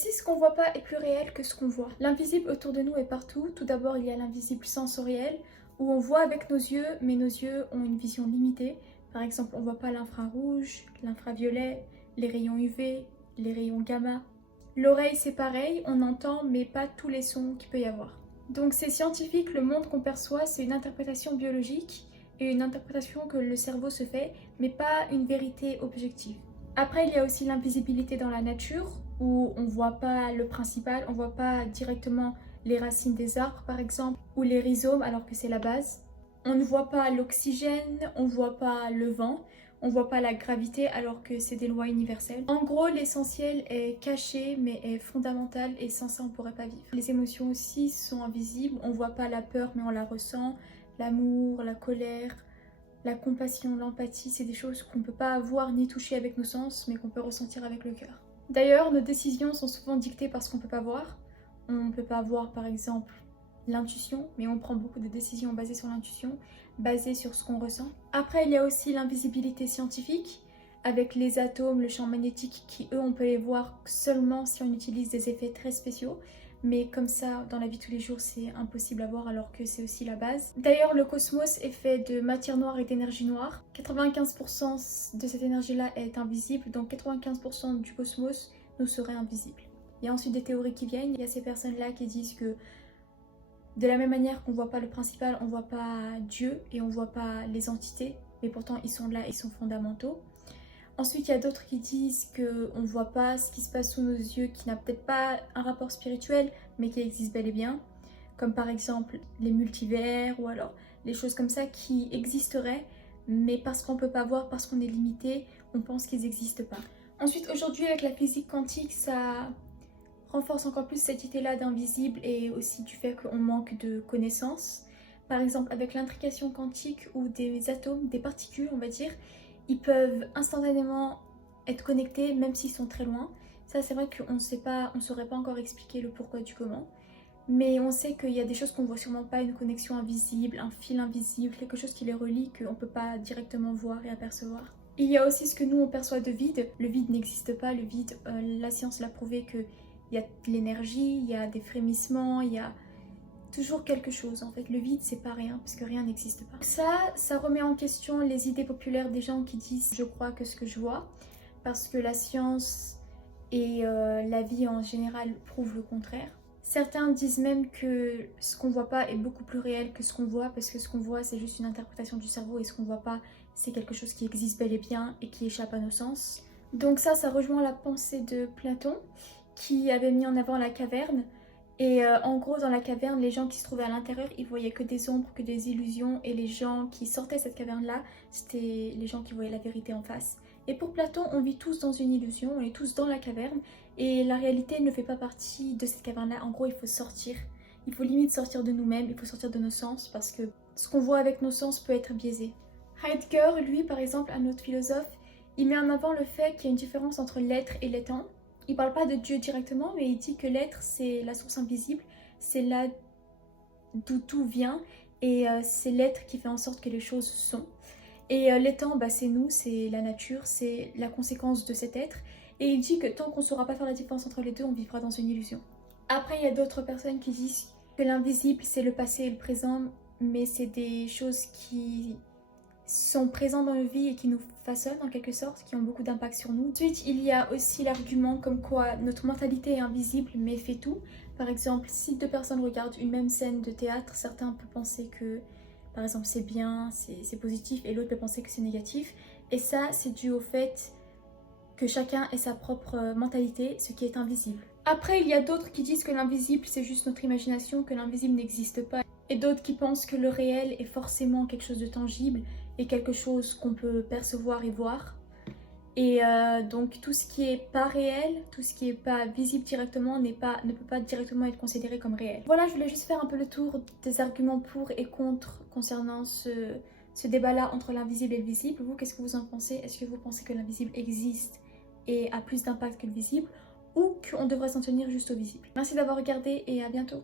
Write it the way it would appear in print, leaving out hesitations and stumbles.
si ce qu'on voit pas est plus réel que ce qu'on voit. L'invisible autour de nous est partout. Tout d'abord, il y a l'invisible sensoriel, où on voit avec nos yeux, mais nos yeux ont une vision limitée. Par exemple, on voit pas l'infrarouge, l'infraviolet, les rayons UV, les rayons gamma. L'oreille, c'est pareil, on entend, mais pas tous les sons qu'il peut y avoir. Donc c'est scientifique, le monde qu'on perçoit, c'est une interprétation biologique et une interprétation que le cerveau se fait, mais pas une vérité objective. Après, il y a aussi l'invisibilité dans la nature, où on voit pas le principal, on voit pas directement les racines des arbres par exemple, ou les rhizomes alors que c'est la base. On ne voit pas l'oxygène, on ne voit pas le vent, on ne voit pas la gravité alors que c'est des lois universelles. En gros, l'essentiel est caché mais est fondamental et sans ça on ne pourrait pas vivre. Les émotions aussi sont invisibles, on ne voit pas la peur mais on la ressent, l'amour, la colère, la compassion, l'empathie, c'est des choses qu'on ne peut pas voir ni toucher avec nos sens mais qu'on peut ressentir avec le cœur. D'ailleurs, nos décisions sont souvent dictées par ce qu'on ne peut pas voir. On ne peut pas voir par exemple l'intuition, mais on prend beaucoup de décisions basées sur l'intuition, basées sur ce qu'on ressent. Après, il y a aussi l'invisibilité scientifique, avec les atomes, le champ magnétique, qui eux, on peut les voir seulement si on utilise des effets très spéciaux. Mais comme ça, dans la vie de tous les jours, c'est impossible à voir alors que c'est aussi la base. D'ailleurs, le cosmos est fait de matière noire et d'énergie noire. 95% de cette énergie-là est invisible, donc 95% du cosmos nous serait invisible. Il y a ensuite des théories qui viennent. Il y a ces personnes-là qui disent que de la même manière qu'on ne voit pas le principal, on ne voit pas Dieu et on ne voit pas les entités, mais pourtant ils sont là, ils sont fondamentaux. Ensuite, il y a d'autres qui disent qu'on ne voit pas ce qui se passe sous nos yeux, qui n'a peut-être pas un rapport spirituel, mais qui existe bel et bien, comme par exemple les multivers ou alors les choses comme ça qui existeraient, mais parce qu'on ne peut pas voir, parce qu'on est limité, on pense qu'ils n'existent pas. Ensuite, aujourd'hui, avec la physique quantique, ça renforce encore plus cette idée-là d'invisible et aussi du fait qu'on manque de connaissances. Par exemple, avec l'intrication quantique ou des atomes, des particules, on va dire, ils peuvent instantanément être connectés même s'ils sont très loin. Ça, c'est vrai qu'on ne sait pas, on saurait pas encore expliquer le pourquoi du comment. Mais on sait qu'il y a des choses qu'on voit sûrement pas, une connexion invisible, un fil invisible, quelque chose qui les relie qu'on ne peut pas directement voir et apercevoir. Il y a aussi ce que nous on perçoit de vide. Le vide n'existe pas, le vide, la science l'a prouvé que il y a de l'énergie, il y a des frémissements, il y a toujours quelque chose. En fait, le vide, c'est pas rien, parce que rien n'existe pas. Ça remet en question les idées populaires des gens qui disent « je crois que ce que je vois », parce que la science et la vie en général prouvent le contraire. Certains disent même que ce qu'on voit pas est beaucoup plus réel que ce qu'on voit, parce que ce qu'on voit, c'est juste une interprétation du cerveau, et ce qu'on voit pas, c'est quelque chose qui existe bel et bien et qui échappe à nos sens. Donc ça rejoint la pensée de Platon, qui avait mis en avant la caverne. Et en gros, dans la caverne, les gens qui se trouvaient à l'intérieur, ils voyaient que des ombres, que des illusions. Et les gens qui sortaient de cette caverne-là, c'était les gens qui voyaient la vérité en face. Et pour Platon, on vit tous dans une illusion, on est tous dans la caverne. Et la réalité ne fait pas partie de cette caverne-là. En gros, il faut sortir. Il faut limite sortir de nous-mêmes, il faut sortir de nos sens, parce que ce qu'on voit avec nos sens peut être biaisé. Heidegger, lui, par exemple, un autre philosophe, il met en avant le fait qu'il y a une différence entre l'être et l'étant. Il parle pas de Dieu directement, mais il dit que l'être, c'est la source invisible, c'est là d'où tout vient, et c'est l'être qui fait en sorte que les choses sont. Et l'étant, c'est nous, c'est la nature, c'est la conséquence de cet être. Et il dit que tant qu'on ne saura pas faire la différence entre les deux, on vivra dans une illusion. Après, il y a d'autres personnes qui disent que l'invisible, c'est le passé et le présent, mais c'est des choses qui sont présents dans nos vies et qui nous façonnent en quelque sorte, qui ont beaucoup d'impact sur nous. Ensuite, il y a aussi l'argument comme quoi notre mentalité est invisible mais fait tout. Par exemple, si deux personnes regardent une même scène de théâtre, certains peuvent penser que par exemple c'est bien, c'est positif, et l'autre peut penser que c'est négatif. Et ça, c'est dû au fait que chacun ait sa propre mentalité, ce qui est invisible. Après, il y a d'autres qui disent que l'invisible c'est juste notre imagination, que l'invisible n'existe pas. Et d'autres qui pensent que le réel est forcément quelque chose de tangible et quelque chose qu'on peut percevoir et voir. Et donc tout ce qui est pas réel, tout ce qui est pas visible directement ne peut pas directement être considéré comme réel. Voilà, je voulais juste faire un peu le tour des arguments pour et contre concernant ce débat-là entre l'invisible et le visible. Vous, qu'est-ce que vous en pensez? Est-ce que vous pensez que l'invisible existe et a plus d'impact que le visible, ou qu'on devrait s'en tenir juste au visible? Merci d'avoir regardé et à bientôt.